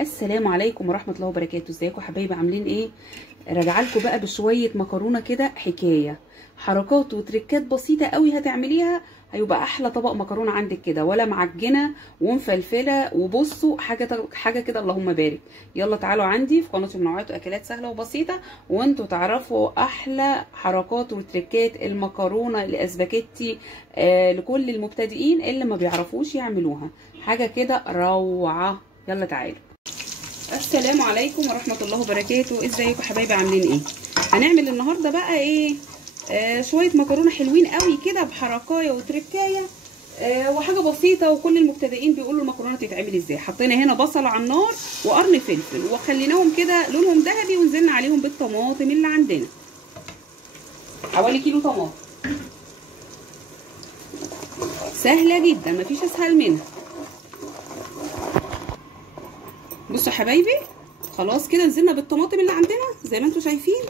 السلام عليكم ورحمه الله وبركاته. ازيكم حبايبي؟ عاملين ايه؟ راجعه لكم بقى بشويه مكرونه كده، حكايه حركات وتريكات بسيطه قوي هتعمليها، هيبقى احلى طبق مكرونه عندك كده، ولا معجنه ومفلفله. وبصوا حاجه كده اللهم بارك. يلا تعالوا عندي في قناه منوعات واكلات سهله وبسيطه، وانتوا تعرفوا احلى حركات وتريكات المكرونه الاسباجيتي لكل المبتدئين اللي ما بيعرفوش يعملوها. حاجه كده روعه. يلا تعالوا. السلام عليكم ورحمه الله وبركاته. ازيكم حبايبي؟ عاملين ايه؟ هنعمل النهارده بقى ايه؟ شويه مكرونه حلوين قوي كده بحركايه وتركايه وحاجه بسيطه، وكل المبتدئين بيقولوا المكرونه تتعمل ازاي. حطينا هنا بصل على النار وقرن فلفل، وخليناهم كده لونهم ذهبي، ونزلنا عليهم بالطماطم اللي عندنا، حوالي كيلو طماطم. سهله جدا، مفيش اسهل منها. بصوا يا حبايبي، خلاص كده نزلنا بالطماطم اللي عندنا زي ما انتم شايفين،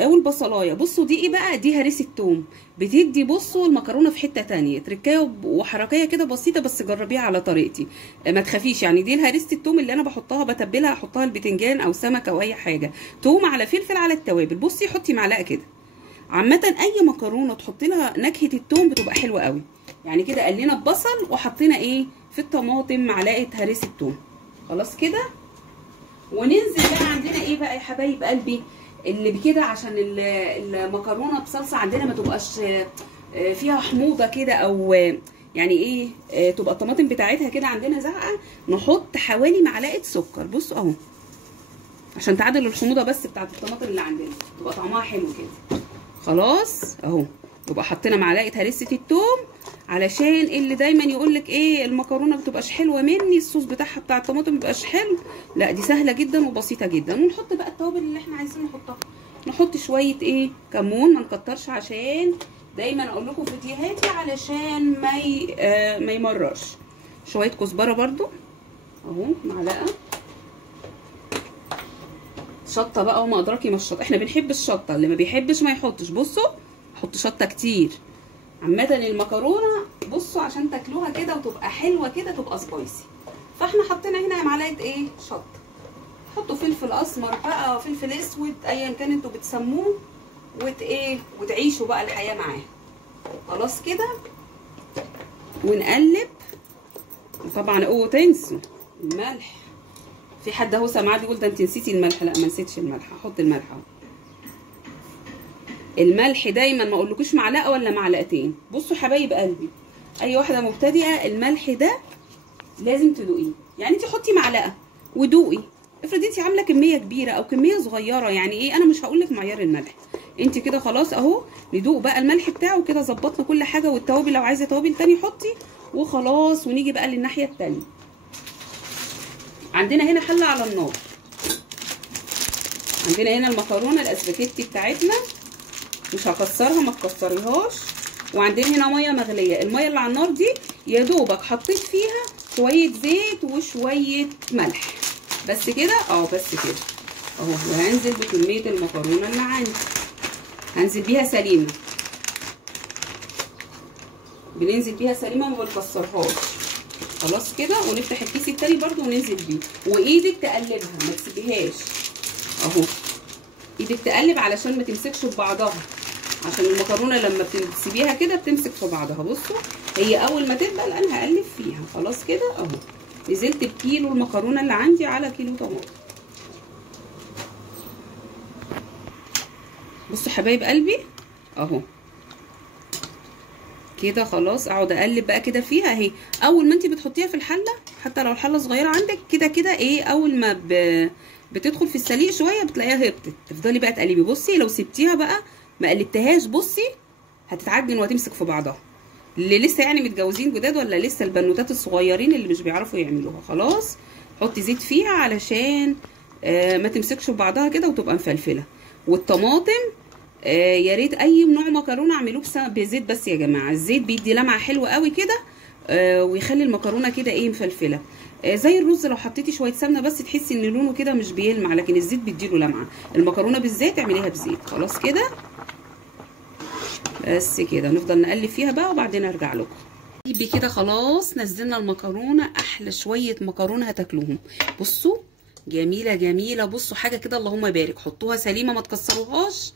والبصلايه. بصوا دي ايه بقى؟ دي هريسه توم، بتدي بصوا المكرونه في حته تانية. تركايه وحركيه كده بسيطه، بس جربيها على طريقتي ما تخافيش. يعني دي هريسه التوم اللي انا بحطها بتبلها، احطها البتنجان او سمك او اي حاجه، توم على فلفل على التوابل. بصي حطي معلقه كده. عامه اي مكرونه تحطي لها نكهه التوم بتبقى حلوه قوي. يعني كده قلينا البصل وحطينا ايه في الطماطم؟ معلقه هريسه توم. خلاص كده. وننزل بقى عندنا ايه بقى يا حبايب قلبي اللي بكده، عشان المكرونه بصلصه عندنا ما تبقاش فيها حموضه كده، او يعني ايه، تبقى الطماطم بتاعتها كده عندنا زرقاء. نحط حوالي معلقه سكر، بصوا اهو، عشان تعادل الحموضه بس بتاعت الطماطم اللي عندنا، تبقى طعمها حلو كده. خلاص اهو، يبقى حطينا معلقه هريسه التوم، علشان اللي دايما يقولك ايه المكرونه بتبقاش حلوه مني، الصوص بتاعها بتاع الطماطم مبيبقاش حلو. لا دي سهله جدا وبسيطه جدا. ونحط بقى التوابل اللي احنا عايزين نحطها. نحط شويه ايه؟ كمون، ما نكترش، عشان دايما اقول لكم في فيديوهاتي علشان ما يمررش. شويه كزبره برده اهو، معلقه. شطه بقى وما ادراكي ما الشطه، احنا بنحب الشطه، اللي ما بيحبش ما يحطش. بصوا حط شطه كتير. عامه المكرونه بصوا عشان تاكلوها كده وتبقى حلوه كده، تبقى سبايسي. فاحنا حطينا هنا معلقه ايه؟ شطه. حطوا فلفل اسمر بقى، فلفل اسود، ايا كان انتوا بتسموه، وتعيشوا بقى الحياه معاه. خلاص كده. ونقلب. وطبعا اوعوا تنسوا الملح. في حد اهو سامعاه بيقول ده انت نسيتي الملح. لا ما نسيتش الملح، هحط الملح اهو. الملح دايما ما اقولكوش معلقه ولا معلقتين. بصوا حبايب قلبي، اي واحده مبتدئه الملح ده لازم تدوقيه. يعني انت حطي معلقه ودوقي. افرضي انت عامله كميه كبيره او كميه صغيره، يعني ايه، انا مش هقولك معيار الملح. انت كده خلاص اهو، ندوق بقى الملح بتاعه كده، ظبطنا كل حاجه. والتوابل لو عايزه توابل تاني حطي وخلاص. ونيجي بقى للناحيه التانيه. عندنا هنا حله على النار، عندنا هنا المكرونه الاسباجيتي بتاعتنا، مش هكسرها، ما تكسريهاش. وعندنا هنا ميه مغليه. الميه اللي على النار دي يا دوبك حطيت فيها شويه زيت وشويه ملح، بس كده بس كده اهو. وهنزل بكميه المكرونه اللي عندي، هنزل بيها سليمه، بننزل بيها سليمه ما بنكسرهاش. خلاص كده. ونفتح الكيس التاني برده وننزل بيه، وايدك تقلبها ما تسيبيهاش اهو. ايدك تقلب علشان ما تمسكش في بعضها، عشان المكرونه لما بتسيبيها كده بتمسك في بعضها. بصوا هي اول ما تدبل انا هقلب فيها. خلاص كده اهو، نزلت بكيلو المكرونه اللي عندي على كيلو طماطم. بصوا حبايب قلبي اهو كده. خلاص اقعد اقلب بقى كده فيها اهي. اول ما انت بتحطيها في الحله، حتى لو الحله صغيره عندك كده كده ايه، اول ما بتدخل في السليق شويه بتلاقيها هبطت، تفضلي بقى تقلبي. بصي لو سبتيها بقى ما قلبتهاش، بصي هتتعجن وهتمسك في بعضها. اللي لسه يعني متجوزين جداد، ولا لسه البنوتات الصغيرين اللي مش بيعرفوا يعملوها، خلاص حطي زيت فيها علشان ما تمسكش في بعضها كده وتبقى مفلفله. والطماطم يا ريت اي نوع مكرونه اعملوه بزيت بس يا جماعه. الزيت بيدي لمعه حلوه قوي كده، ويخلي المكرونه كده ايه، مفلفله. زي الرز لو حطيتي شويه سمنه بس تحسي ان لونه كده مش بيلمع، لكن الزيت بيديله لمعه. المكرونه بالزيت اعمليها بزيت. خلاص كده بس كده. نفضل نقلب فيها بقى وبعدين ارجع لكم. كده خلاص نزلنا المكرونه، احلى شويه مكرونه هتاكلوهم. بصوا جميله جميله. بصوا حاجه كده اللهم بارك. حطوها سليمه ما تكسروهاش،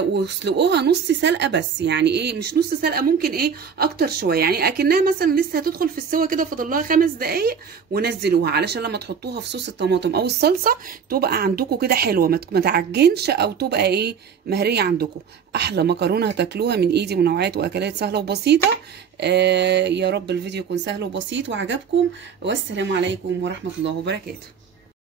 واسلقوها نص سلقه بس، يعني ايه مش نص سلقه، ممكن ايه اكتر شويه، يعني اكنها مثلا لسه هتدخل في السوا كده، فاضل لها 5 دقائق ونزلوها، علشان لما تحطوها في صوص الطماطم او الصلصه تبقى عندكم كده حلوه، ما تعجنش او تبقى ايه مهريه عندكم. احلى مكرونه هتاكلوها من ايدي، منوعات واكلات سهله وبسيطه. يا رب الفيديو يكون سهل وبسيط وعجبكم، والسلام عليكم ورحمه الله وبركاته.